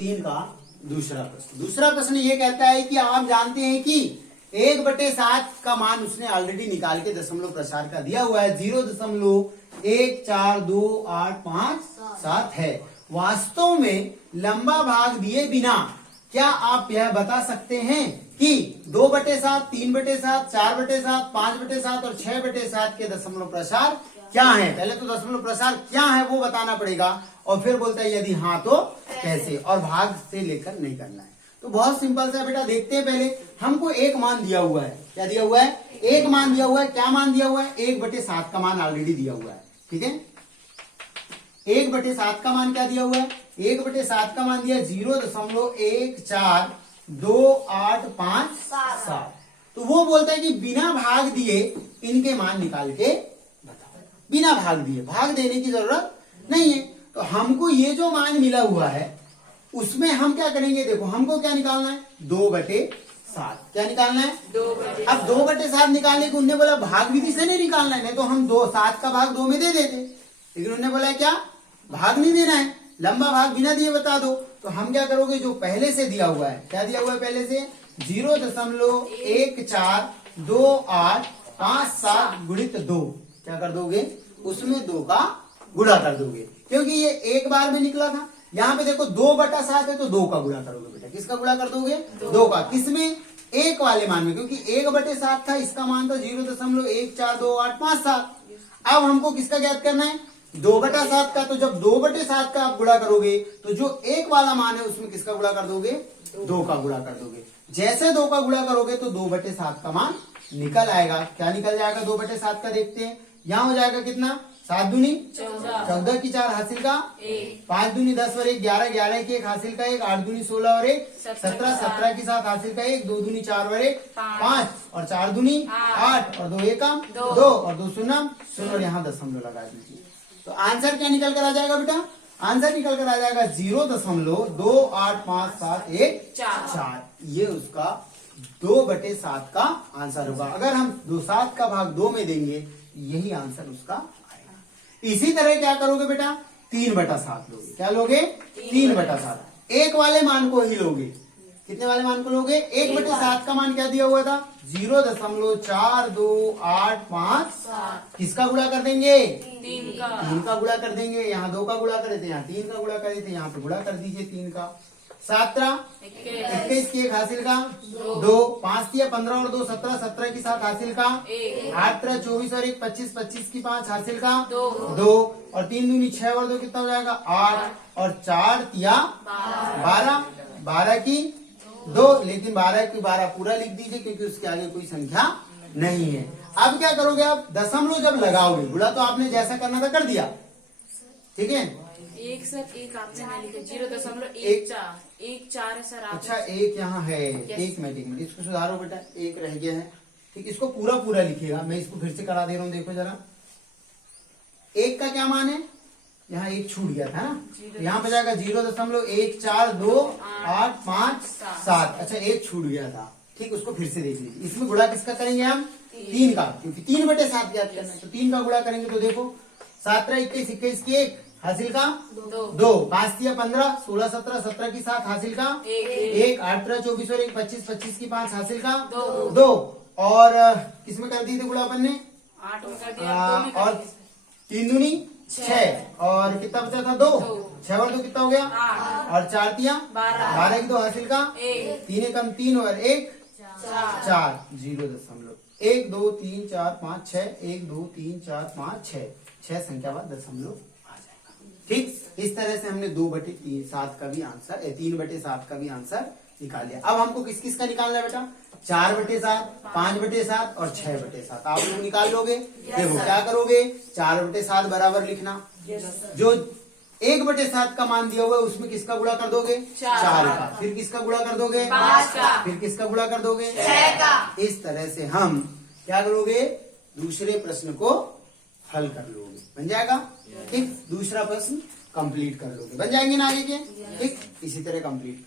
3 का दूसरा प्रश्न ये कहता है कि आप जानते हैं कि 1/7 का मान उसने ऑलरेडी निकाल के दशमलव प्रसार का दिया हुआ है 0.1428557 है। वास्तव में लंबा भाग दिए बिना क्या आप यह बता सकते हैं कि 2/7, 3/7, 4/7, 5/7 और 6/7 के दशमलव प्रसार क्या है? पहले तो दशमलव प्रसार क्या है वो बताना पड़ेगा और फिर बोलता है यदि हाँ तो कैसे, और भाग से लेकर नहीं करना है। तो बहुत सिंपल सा बेटा, देखते हैं पहले। हमको एक मान दिया हुआ है। क्या दिया हुआ है? एक मान दिया हुआ है। क्या मान दिया हुआ है? 1/7 का मान ऑलरेडी दिया हुआ है। ठीक है, 1/7 का मान क्या दिया हुआ है? 1/7 का मान दिया 0.1428557। तो वो बोलता है कि बिना भाग दिए इनके मान निकाल के बताओ। बिना भाग दिए, भाग देने की जरूरत नहीं है। तो हमको ये जो मान मिला हुआ है उसमें हम क्या करेंगे? देखो, हमको क्या निकालना है? 2/7। क्या निकालना है? 2/7। अब 2/7 निकालने को उन्होंने बोला भाग विधि से नहीं निकालना है, नहीं तो हम 7 का भाग 2 में दे देते, लेकिन उन्होंने बोला क्या? भाग नहीं देना है, लंबा भाग बिना दिए बता दो। तो हम क्या करोगे? जो पहले से दिया हुआ है, क्या दिया हुआ है पहले से? 0.1428557 गुणित 2 क्या कर दोगे? उसमें 2 का गुणा कर दोगे, क्योंकि ये एक बार में निकला था। यहाँ पे देखो 2/7 है तो 2 का गुणा करोगे बेटा। किसका गुणा कर दोगे? 2 का। किसमें? एक वाले मान में, क्योंकि 1/7 था, इसका मान था 0.1428557। अब हमको किसका ज्ञात करना है? 2/7 का। तो जब 2/7 का आप गुणा करोगे तो जो एक वाला मान है उसमें किसका गुणा कर दोगे? 2 का गुणा कर दोगे। जैसे 2 का गुणा करोगे तो 2/7 का मान निकल आएगा। क्या निकल जाएगा 2/7 का? देखते हैं। यहाँ हो जाएगा कितना? 7 दूनी 14 की 4 हासिल का 5 दूनी 10 और 1 11, 11 की 1 हासिल का 1, 8 दूनी 16 और 1 17, 17 की 7 हासिल का 1, 2 दूनी 4 और 1 5 और 4 दूनी 8 और 2 1 2 और 2 शून्य शून्य और यहाँ दशमलव लगा दीजिए। तो आंसर क्या निकल कर आ जाएगा बेटा? आंसर निकल कर आ जाएगा 0.28571 ये उसका 2/7 का आंसर होगा। अगर हम 7 का भाग 2 में देंगे यही आंसर उसका आएगा। इसी तरह क्या करोगे बेटा? 3/7 लोगे। क्या लोगे? 3/7। एक वाले मान को ही लोगे। कितने वाले मान को लोगे? 1/7 का मान क्या दिया हुआ था? 0.428557। किसका गुणा कर देंगे? 3 का गुणा कर देंगे। यहाँ 2 का गुणा करे थे, यहाँ 3 का गुणा करे थे, यहाँ पे गुणा कर दीजिए 3 का। 7 21 की 1 हासिल का 2, 5 15 और 2 17, 17 की 7 हासिल का 8 24 और 1 25, 25 की 5 हासिल का 2 और 3 दूनी 6 और 2 कितना हो जाएगा? 8 और 4 12, 12 की 2, लेकिन 12 की 12 पूरा लिख दीजिए क्योंकि उसके आगे कोई संख्या नहीं है। अब क्या करोगे? आप दशमलव जब लगाओगे, गुणा तो आपने जैसा करना था कर दिया, ठीक है। एक सर एक आपने नहीं लिखा 0.14 है सर। अच्छा, एक यहाँ है। एक मिनट इसको सुधारो बेटा, एक रह गया है। ठीक, इसको पूरा पूरा लिखिएगा। मैं इसको फिर से करा दे रहा हूँ, देखो जरा। एक का क्या मान है? यहाँ एक छूट गया था ना, यहाँ पे जाएगा 0.1428557। अच्छा, एक छूट गया था। ठीक, उसको फिर से देख लीजिए। इसमें गुणा किसका करेंगे हम? 3 का, क्योंकि 3/7 ज्ञात करना है। तो 3 का गुणा करेंगे तो देखो 17 21 21 की 1 हासिल का 2, 5 15 16 17, 17 की 7 हासिल का 1, 8 24 और 1 25, 25 की 5 हासिल का 2 और किसमें कर दिए थे गुणा अपन ने? 8 में कर दिया। और 3 दूनी 6 और कितना बचा था? 2, 6 और 2 कितना हो गया? और 4 12 की 2 हासिल का 3 एकम 3 और 1 4 0.1 2 3 4 5 6 1 2 3 4 5 6 संख्या बाद दशमलव आ जाएगा। ठीक, इस तरह से हमने 2/7 का भी आंसर 3/7 का भी आंसर निकाल लिया। अब हमको किस किस का निकालना है बेटा? 4/7, 5/7 और 6/7 आप लोग निकाल लोगे। देखो क्या करोगे? 4/7 बराबर लिखना, जो 1/7 का मान दिया हुआ है उसमें किसका गुणा कर दोगे? 4 का। फिर किसका गुणा कर दोगे? 5 का। फिर किसका गुणा कर दोगे? 6 का। इस तरह से हम क्या करोगे? दूसरे प्रश्न को हल कर लोगे। बन जाएगा। ठीक, दूसरा प्रश्न कंप्लीट कर लोगे। बन जाएंगे ना आगे के? ठीक, इसी तरह कंप्लीट कर